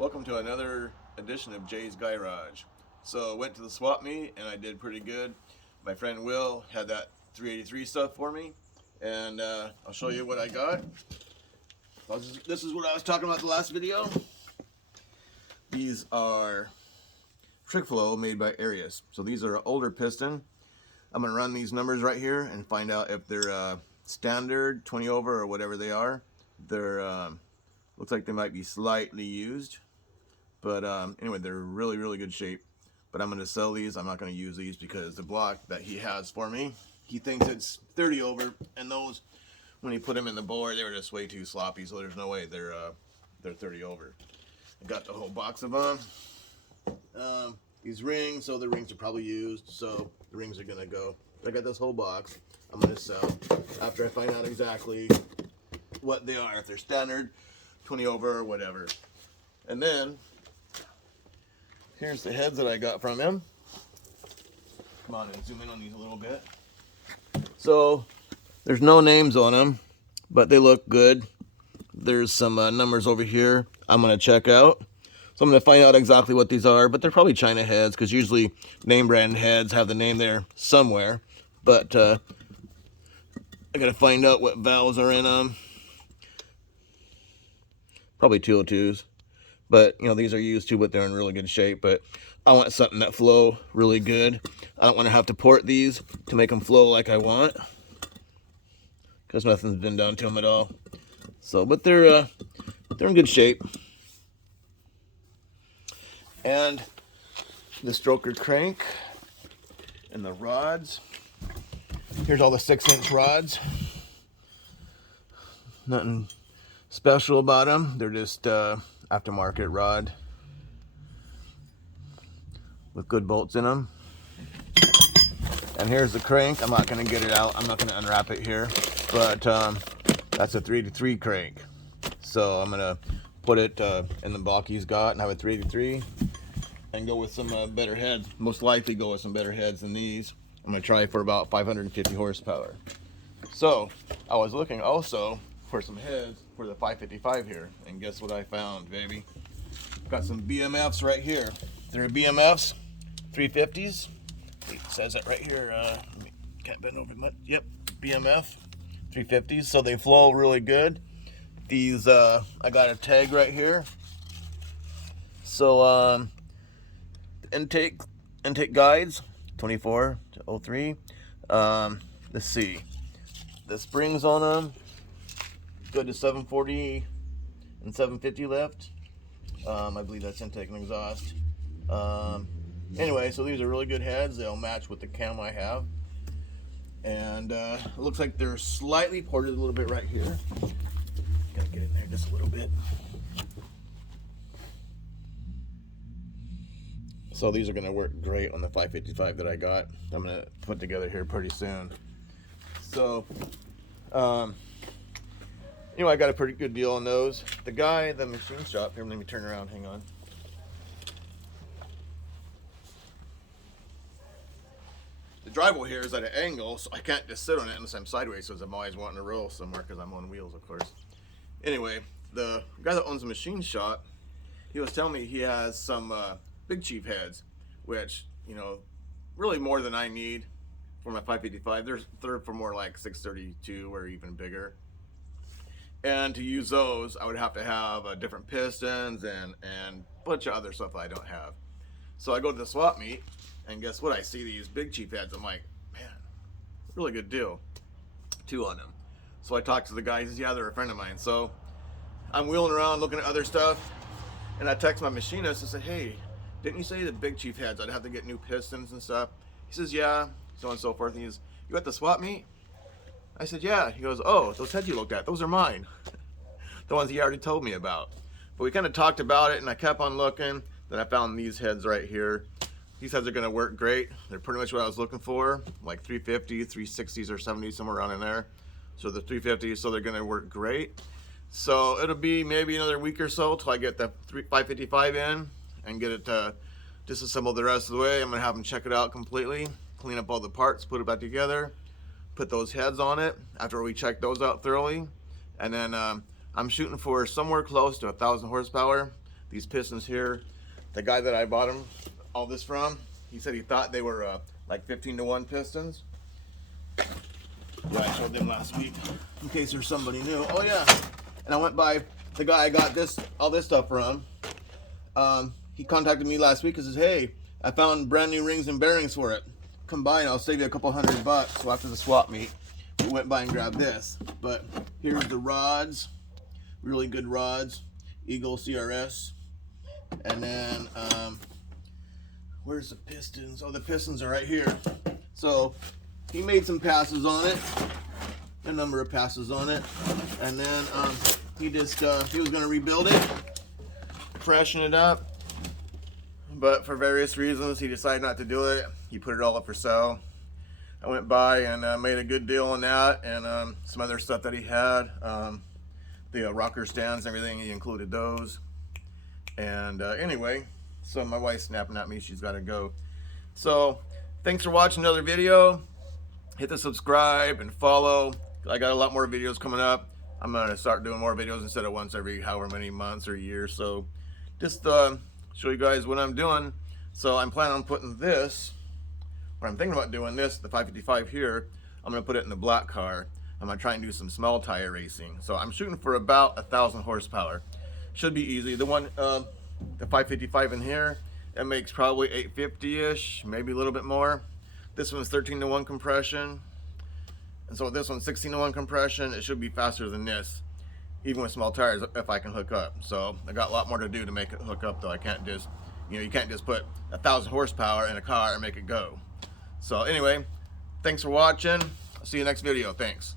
Welcome to another edition of Jay's Garage. So went to the swap meet and I did pretty good. My friend Will had that 383 stuff for me, and I'll show you what I got. This is what I was talking about the last video. These are trick flow made by Arius. So these are an older piston. I'm gonna run these numbers right here and find out if they're standard, 20 over, or whatever they are. They're looks like they might be slightly used, but anyway, they're really good shape. But I'm going to sell these. I'm not going to use these because the block that he has for me, he thinks it's 30 over, and those, when he put them in the bore, they were just way too sloppy, so there's no way they're 30 over. I got the whole box of them. These rings, so the rings are probably used, so the rings are going to go. I got this whole box I'm going to sell after I find out exactly what they are, if they're standard, 20 over, or whatever. And then here's the heads that I got from him. Come on and zoom in on these a little bit. So there's no names on them, but they look good. There's some numbers over here I'm going to check out. So I'm going to find out exactly what these are, but they're probably China heads because usually name brand heads have the name there somewhere. But I got to find out what valves are in them. Probably 202s. But, you know, these are used too, but they're in really good shape. But I want something that flow really good. I don't want to have to port these to make them flow like I want, because nothing's been done to them at all. So, but they're in good shape. And the stroker crank and the rods. Here's all the 6-inch rods. Nothing special about them. They're just aftermarket rod with good bolts in them. And here's the crank. I'm not going to get it out. I'm not going to unwrap it here, but that's a 383 crank. So I'm going to put it in the block he's got and have a 383 and go with some better heads. Most likely go with some better heads than these. I'm going to try for about 550 horsepower. So I was looking also for some heads for the 555 here, and guess what I found, baby? Got some BMFs right here. They're BMFs 350s. It says it right here. Can't bend over much. Yep, BMF 350s. So they flow really good. These I got a tag right here. So intake guides 24 to 03. Let's see. The springs on them good to 740 and 750 lift. I believe that's intake and exhaust. Anyway, so these are really good heads. They'll match with the cam I have. And it looks like they're slightly ported a little bit right here. Gotta get in there just a little bit. So these are gonna work great on the 555 that I got. I'm gonna put together here pretty soon. So, you know, I got a pretty good deal on those. The guy at the machine shop, here, let me turn around, hang on. The drywall here is at an angle, so I can't just sit on it unless I'm sideways, so I'm always wanting to roll somewhere because I'm on wheels, of course. Anyway, the guy that owns the machine shop, he was telling me he has some Big Chief heads, which, you know, really more than I need for my 555. They're for more like 632 or even bigger. And to use those, I would have to have different pistons and a bunch of other stuff I don't have. So I go to the swap meet, and guess what? I see these Big Chief heads. I'm like, man, really good deal. 2 on them. So I talked to the guy. He says, yeah, they're a friend of mine. So I'm wheeling around looking at other stuff, and I text my machinist and said, hey, didn't you say the Big Chief heads, I'd have to get new pistons and stuff? He says, yeah, so on and so forth. And he goes, you at the swap meet? I said, yeah. He goes, oh, those heads you looked at, those are mine. The ones he already told me about. But we kind of talked about it, and I kept on looking. Then I found these heads right here. These heads are going to work great. They're pretty much what I was looking for, like 350, 360s or 70s, somewhere around in there. So the 350s, so they're going to work great. So it'll be maybe another week or so till I get the 555 in and get it disassembled the rest of the way. I'm going to have them check it out completely, clean up all the parts, put it back together, put those heads on it after we check those out thoroughly. And then I'm shooting for somewhere close to 1,000 horsepower. These pistons here, the guy that I bought him all this from, he said he thought they were like 15-to-1 pistons. Yeah, I showed them last week in case there's somebody new. Oh yeah, and I went by the guy I got all this stuff from. He contacted me last week and says, hey, I found brand new rings and bearings for it. Come by and I'll save you a couple $100. So after the swap meet, we went by and grabbed this. But here's the rods, really good rods, Eagle CRS. And then where's the pistons? Oh, the pistons are right here. So he made some passes on it, a number of passes on it, and then he was going to rebuild it, freshen it up, but for various reasons he decided not to do it. He put it all up for sale. I went by and made a good deal on that, and some other stuff that he had, the rocker stands and everything, he included those. And anyway, so my wife's snapping at me, she's got to go. So thanks for watching another video. Hit the subscribe and follow. I got a lot more videos coming up. I'm gonna start doing more videos instead of once every however many months or years. So just show you guys what I'm doing. So I'm planning on putting this, or I'm thinking about doing this, the 555 here, I'm gonna put it in the black car. I'm gonna try and do some small tire racing. So I'm shooting for about 1,000 horsepower. Should be easy. The one, the 555 in here, it makes probably 850-ish, maybe a little bit more. This one's 13-to-1 compression, and so this one's 16-to-1 compression. It should be faster than this, even with small tires, if I can hook up. So I got a lot more to do to make it hook up, though. I can't just, you can't just put 1,000 horsepower in a car and make it go. So anyway, thanks for watching. I'll see you next video. Thanks.